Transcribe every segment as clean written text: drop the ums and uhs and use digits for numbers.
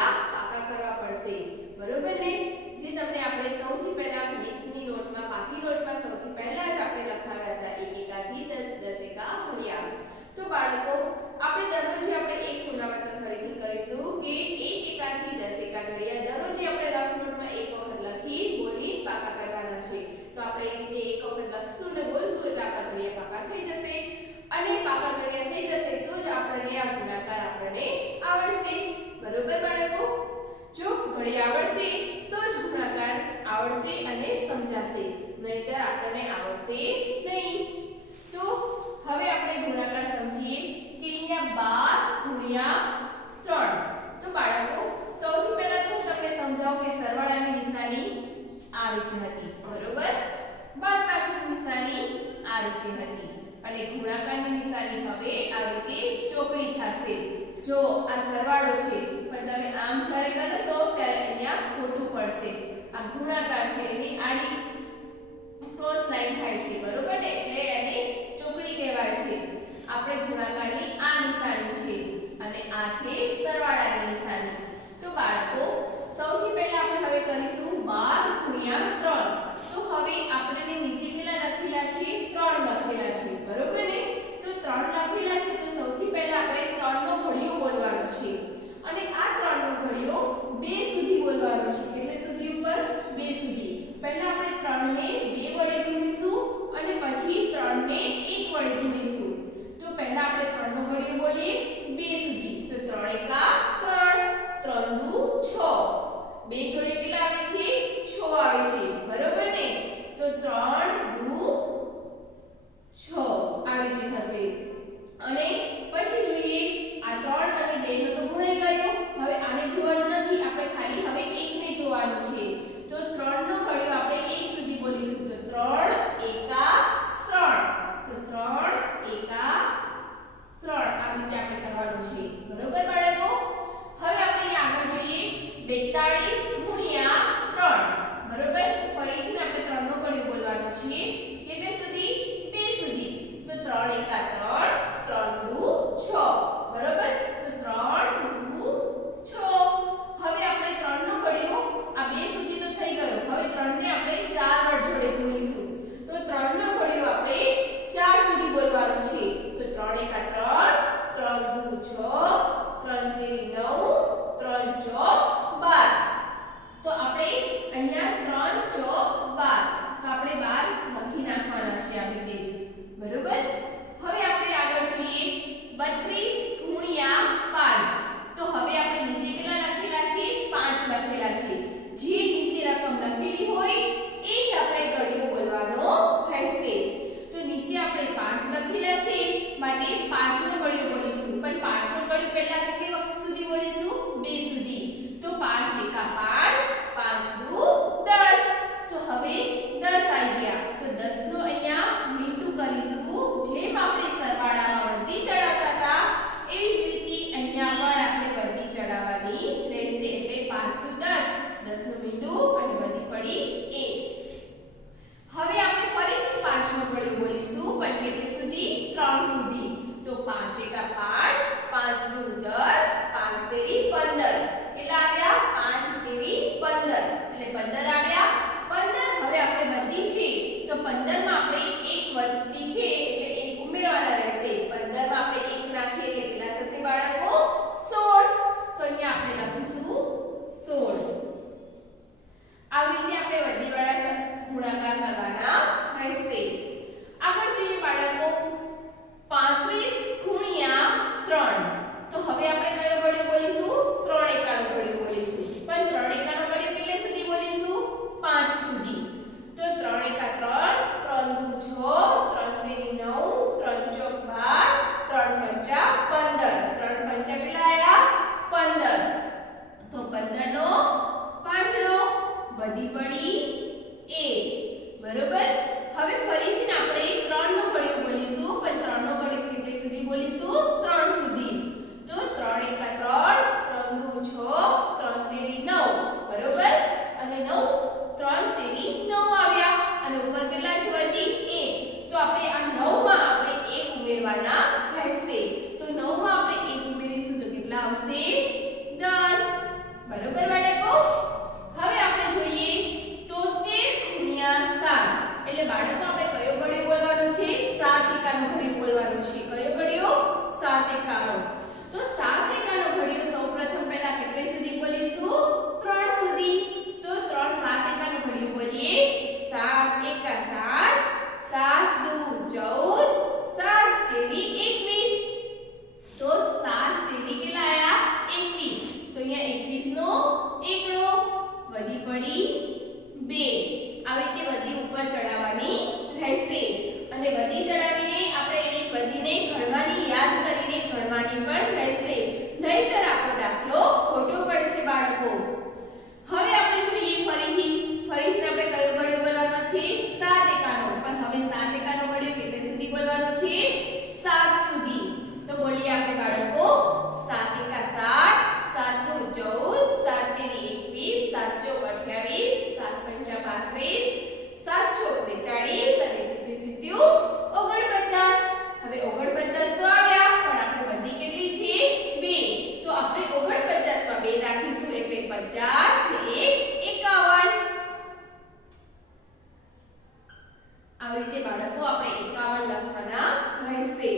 ઘડિયા પાકા કરવા પડશે બરોબર ને જે તમને આપણે સૌથી પહેલા ગણિતની નોટમાં પાકી નોટમાં સૌથી પહેલા જ આપણે લખાવ્યા હતા 1 એકાથી 10 એકા ઘડિયા તો બાળકો આપણે દરરોજ આપણે એક પુનરાવર્તન ફરીથી કરીશું કે 1 એકાથી 10 એકા ઘડિયા દરરોજ આપણે રફ નોટમાં એક વખત લખી બોલી પાકા કરવાના છે તો આપણે એ રીતે એક વખત લખશું ને બોલશું એટલે આપણા ઘડિયા પાકા થઈ જશે અને પાકા ઘડિયા થઈ જશે તો જ આપણને આ ગુણાકાર આપણને આવડશે બરોબર બાળકો જો ઘડિયા આવડશે તો જ ગુણાકાર આવડશે અને સમજાશે નહીતર આપણને આવડશે નહીં તો હવે આપણે ગુણાકાર સમજીએ કે અહીંયા 12 × 3 તો બાળકો સૌથી પહેલા તો તમને સમજાવું કે સરવાળાની નિશાની આ રીતે હતી બરોબર બાદબાકીની નિશાની આ રીતે હતી અને ગુણાકારની નિશાની હવે આ રીતે ચોકડી થશે જો આ સરવાળો છે પણ તમે આમ જ્યારે કરશો ત્યારે અહીંયા ખોટું પડશે આ ગુણાકાર છે એની આડી ક્રોસ લાઈન થાય છે બરોબર ને એટલે એને ચોકડી કહેવાય છે આપણે ગુણાકારની આ નિશાની છે અને આ છે સરવાળાની નિશાની તો બાળકો સૌથી પહેલા આપણે હવે કરીશું 12 × 3 તો હવે આપણે નીચે કેટલા લખેલા છે 3 લખેલા છે બરોબર ને તો 3 લખેલા છે તો સૌથી પહેલા આપણે 3 નો ઘડિયો બોલવાનો છે અને આ 3 નો ઘડિયો 2 સુધી બોલવાનો છે એટલે સુધી ઉપર 2 સુધી પહેલા આપણે 3 ને 2 વડે ગુણીશું અને પછી 3 ને 1 વડે ગુણીશું તો પહેલા આપણે 3 નો ઘડિયો બોલીએ 2 સુધી તો 3 એકા 3 3 દુ 6 2 જોડે કેટલા આવે છે 6 આવે છે બરોબર ને તો 3 દુ 6 આ રીતે થશે અને પછી જોઈએ આ 3 અને 2 નો તો ગુણાઈ ગયો હવે આને જોવાનું નથી આપણે ખાલી હવે 1 ને જોવાનું છે તો 3 નો ઘડિયો આપણે 1 સુધી બોલીશું તો 3 એકા 3 તો 3 એકા 3 આ રીતે આપણે કરવાનું છે બરોબર બાળકો હવે આપણે આગળ જોઈએ 42 × 3 બરોબર ફરીથી આપણે 3 નો ઘડિયો બોલવાનો છે કેટલે સુધી 2 સુધી તો 3 એકા 3 3 દુ 6 બરોબર તો 3 દુ 6 હવે આપણે 3 નો ઘડિયો આ 2 સુધી તો થઈ ગયો હવે 3 ને આપણે 4 વડ જોડે ગુણીશું તો 3 નો ઘડિયો આપણે 4 સુધી બોલવાનો છે તો 3 એકા 3 3 દુ 6 3 તેરી 9 3 ચોક 12 તો આપણે અહીંયા 3 ચોક 12 તો આપણે 12 લખી નાખવાના છે આ રીતે જ બરોબર હવે આપણે આગળ જોઈએ 32 × 5 તો હવે આપણે નીચે કેટલા લખેલા છે 5 લખેલા છે જે નીચે રકમ લખેલી હોય એ જ આપણે ઘડિયો બોલવાનો રહેશે તો નીચે આપણે 5 લખેલા છે માટે 5 નો ઘડિયો બોલીશું પણ 5 નો ઘડિયો પહેલા કેટલી વખત સુધી બોલીશું 2 સુધી તો 5 એકા 5 5 દુ 10 તો હવે 10 આવી ગયા તો 10 નો અહીંયા મીંડું કરીશું જેમ આપણે સરવાળામાં વધી ચડાવતા હતા એવી જ રીતે અહીંયા પણ આપણે વધી ચડાવવાની રહેશે એટલે 5 દુ 10 10 નું મીંડું અને વધી પડી 1 હવે આપણે ફરીથી 5 નો ઘડિયો બોલીશું પણ કેટલી સુધી 3 સુધી તો 5 એકા 5 5 દુ 10 5 તેરી 15 કેટલા આવ્યા 5 તેરી 15 એટલે 15 આવ્યા 15 હવે આપણે વધી છે તો 15 માં આપણે 1 વધી છે એટલે 1 ઉમેરવાના રહેશે 15 માં આપણે 1 નાખીએ એટલે કેટલા થશે બાળકો 16 તો અહીંયા આપણે લખીશું 16 આવી રીતે આપણે વધીવાળા ગુણાકાર કરવાના રહેશે આગળ જોઈએ બાળકો 35 × 3 તો હવે આપણે કયો ઘડિયો બોલીશું 3 એકાનો ઘડિયો બોલીશું પણ 3 એકાનો ઘડિયો કેટલે સુધી બોલીશું 5 સુધી તો 3 એકા 3 3 દુ 6 3 તેરી 9 3 ચોક 12 3 પંચા 15 3 પંચા કેટલા આવ્યા 15 તો 15 નો 5 નો વધી પડી 1 બરોબર હવે ફરીથી આપણે 3 નો ઘડિયો બોલીશું પણ 3 નો ઘડિયો કેટલે સુધી બોલીશું 3 સુધી જ તો 3 એકા 3 3 દુ 6 3 તેરી 9 બરોબર અને 9 3 તેરી 9 આવ્યા અને ઉપર કેટલા છે વધી 1 તો આપણે આ 9 માં આપણે 1 ઉમેરવાના રહેશે તો 9 માં આપણે 1 ઉમેરીશું તો કેટલા આવશે 10 21 નો એકડો, વધી પડી 2. આવી રીતે વધી ઉપર ચડાવવાની રહેશે અને વધી ચડાવીને આપણે એને વધીને ગણવાની, યાદ કરીને ગણવાની પણ રહેશે, નહીંતર આપણો દાખલો ખોટો પડશે બાળકો. હવે આપણે જોઈએ ફરીથી આપણે કયો ઘડિયો બોલવાનો છે? 7 એકાનો. પણ હવે 7 એકાનો ઘડિયો કેટલે સુધી બોલવાનો છે? 7 સુધી. તો બોલીએ આપણે બાળકો 7 એકા 7, 7 દુ 14, 7 તેરી 21, 7 ચોક 28, 7 પંચા 35, 7 ચોક 42 અને 7 49. હવે 49 તો આવ્યા, પણ આપણે વધી કેટલી છે? 2. તો આપણે 49 માં 2 રાખીશું એટલે 50 ને 1 51. આવી રીતે બાળકો આપણે 51 લખવાના રહેશે.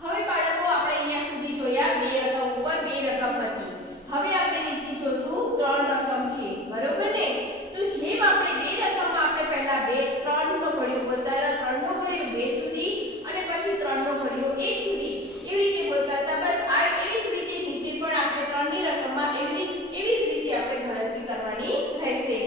હવે બાળકો આપણે અહીંયા સુધી જોયા બે રકમ ઉપર બે રકમ હતી. હવે આપણે નીચે જોશું ત્રણ રકમ છે, બરોબર ને? તો જેમ આપણે બે રકમમાં આપણે પહેલા 3 નો ઘડિયો બોલતા હતા, 3 નો ઘડિયો 2 સુધી અને પછી 3 નો ઘડિયો 1 સુધી એવી રીતે બોલતા હતા. બસ આ એવી જ રીતે નીચે પણ આપણે 3 ની રકમમાં એવી જ રીતે આપણે ગણતરી કરવાની રહેશે.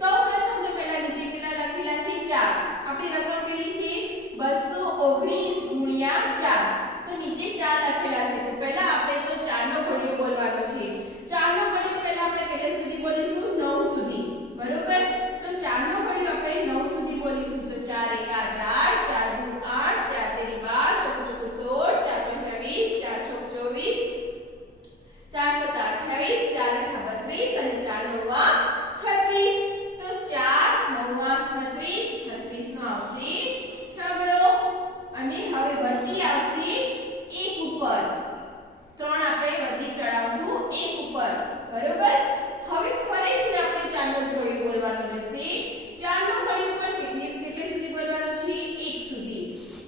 સૌપ્રથમ તો પહેલા નીચે કેટલા લખેલા છે? 4. આપણી રકમ કેટલી છે? 219 ગુણ્યા 4. તો નીચે 4 લખેલા છે. તો પહેલા આપણે તો 4 નો ઘડિયો બોલવાનો છે. 4 નો ઘડિયો પહેલા આપણે કેટલે સુધી બોલીશું? 9 સુધી, બરોબર? તો 4 નો ઘડિયો આપણે 9 સુધી બોલીશું. તો 4 એકા 4, 4 દુ 8, 4 તેરી 12, ચોક ચોક 16, 4 પંચા 20, 4 છોક 24, 4 સત્તા 28, 4 અઠા 32 અને 4 નવા 36. તો 4 નવા 36, 36 નો આવશે છગડો અને હવે વધી આવશે 1 ઉપર. 3 આપણે વધી ચડાવશું 1 ઉપર, બરોબર? હવે ફરીથી આપણે 4 નો ઘડિયો બોલવાનો રહેશે. 4 નો ઘડિયો પણ કેટલે સુધી બોલવાનો છે? 1 સુધી.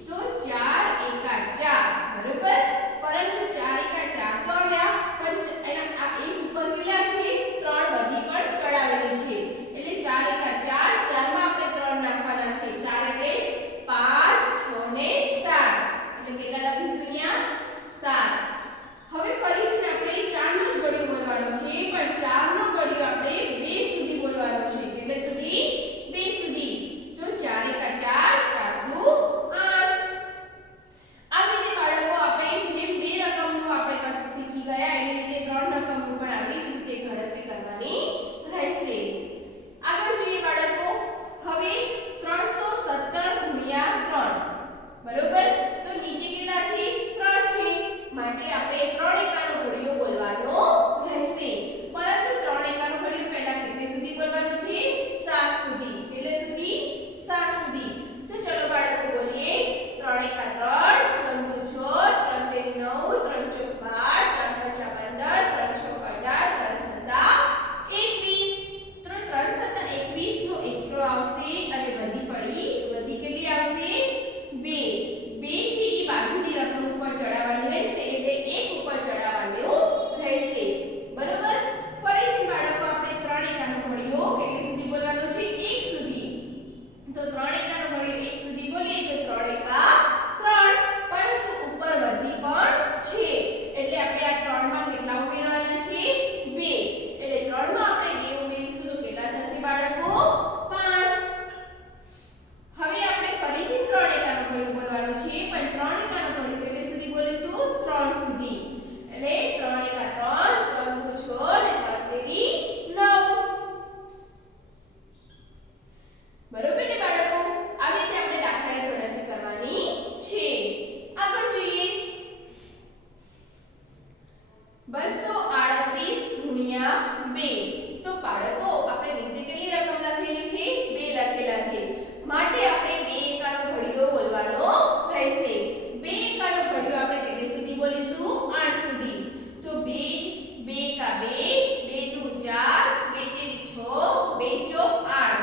તો 4 એકા 4, બરોબર? પરંતુ 4 એકા 4 તો આવ્યા, પણ એના આ 1 ઉપર કેટલા છે? 3 વધી પણ ચડાવેલી છે. એટલે 4 એકા 4, 4 માં આપણે 3 નાખવાના છે. 4 એટલે 5, 6 ને 7. એટલે કેટલા લખીશું અહીંયા? 7. હવે ફરીથી આપણે 4 નો જ ઘડિયો બોલવાનો છે, પણ 4 નો ઘડિયો આપણે 2 સુધી બોલવાનો છે. કેટલે સુધી? 2 સુધી. તો 4 એકા 4, 4 દુ 8. આ રીતે બાળકો આપણે જેમ બે રકમનું આપણે શીખી ગયા એવી રીતે 3 રકમનું પણ આવી જ રીતે ગણતરી કરવાની રહેશે. આગળ જોઈએ બાળકો. હવે 317 ગુણ્યા 3, બરોબર? તો નીચે કેટલા છે? 3 છે. માટે આપણે 3 એકાનો ઘડિયો બોલવાનો રહેશે. પરંતુ 3 એકાનો ઘડિયો પહેલા કેટલે સુધી બોલવાનો છે? 7 સુધી. કેટલે સુધી? 7 સુધી. તો ચલો બાળકો બોલીએ 3 એકા 3, 3 દુ 6, 3 તેરી 9, 3 ચોક 12, 3 પંચા 15, 3 છોક 18, 3 સત્તા 21. તો 3 સત્તા 21 નો એકડો આવશે અને વધી કેટલી આવશે? 2. 2 છે એ બાજુની રકમ ઉપર ચડાવવાની રહેશે, એટલે 1 ઉપર ચડાવવાનું રહેશે, બરોબર? ફરીથી બાળકો આપણે 3 એકાનો ઘડિયો કેટલે સુધી બોલવાનો છે? 1 સુધી. તો 3 એકાનો ઘડિયો 1 સુધી બોલીએ તો 3 એકા 3, પરંતુ ઉપર વધી પણ છે. એટલે આપણે આ 3 માં કેટલા ઉમેરવાના છે? 2. એટલે 3 માં આપણે 2 ઉમેરીશું તો કેટલા થશે બાળકો? 5. હવે આપણે ફરીથી 3 એકાનો ઘડિયો બોલવાનો છે, પણ 3 એકાનો ઘડિયો કેટલે સુધી બોલીશું? 3 સુધી. એટલે 3 એકા 3, 3 દુ 6 ને 3 તેરી 9. બરોબર ને બાળકો? આવી રીતે આપણે દાખલાની ગણતરી કરવાની છે. આગળ જોઈએ 238 ગુણ્યા 2. તો બાળકો આપણે નીચે કેટલી રકમ લખેલી છે? 2 લખેલા છે. માટે આપણે 2 એકાનો ઘડિયો બોલવાનો રહેશે. 2 એકાનો ઘડિયો આપણે કેટલે સુધી બોલીશું? 8 સુધી. તો 2 એકા 2, 2 દુ 4, 2 તેરી 6, 2 ચોક 8,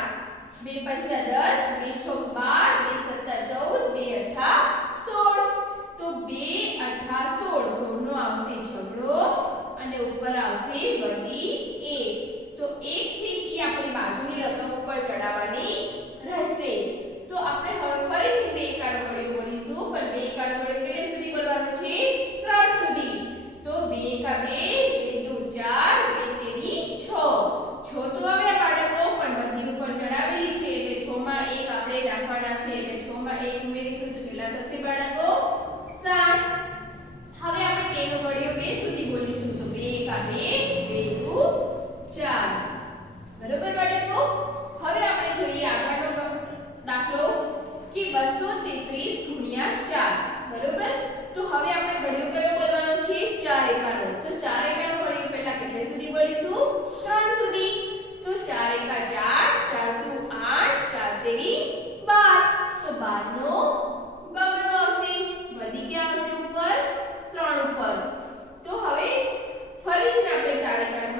2 પંચા 10, 2 છોક 12, 2 સત્તા 14, 2 અઠા 16. તો 2 અઠા 16, 16 નો આવશે છગડો અને ઉપર આવશે વધી 1. તો 1 છે એ આપણી બાજુની રકમ ઉપર ચડાવવાની રહેશે. તો આપણે હવે ફરીથી 2 એકાનો ઘડિયો બોલીશું, પણ 2 એકાનો ઘડિયો કેટલે સુધી બોલવાનો છે? 3 સુધી. તો 2 એકા 2, 2 દુ 4,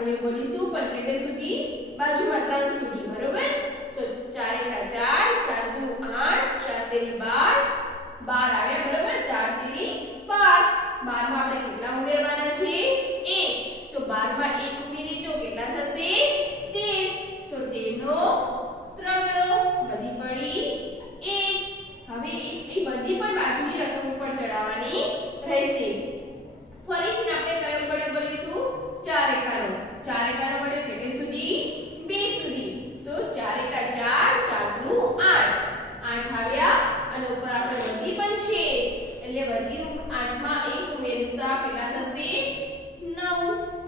ઘડીઓ બોલીશું પણ કેટલે સુધી બાજુમાં 3 સુધી બરોબર તો 4 એકા 4 4 દુ 8 4 તેરી 12 12 આવ્યા બરોબર 4 તેરી 12 12 માં આપણે કેટલા ઉમેરવાના છે 1 તો 12 માં 1 ઉમેરીએ તો કેટલા થશે 13 તો 13 નો ત્રગડો વધી પડી 1 હવે એ બધી પણ બાજુની રકમ ઉપર ચડાવવાની રહેશે ફરીથી આપણે કયો ઘડિયો બોલીશું 4 એકાનો 4 એકાનો ઘડિયો કેટલે સુધી 2 સુધી તો 4 એકા 4 4 દુ 8 8 આવ્યા અને ઉપર આપણે વધી પણ છે એટલે વધી 8 માં 1 ઉમેરતા કેટલા થશે 9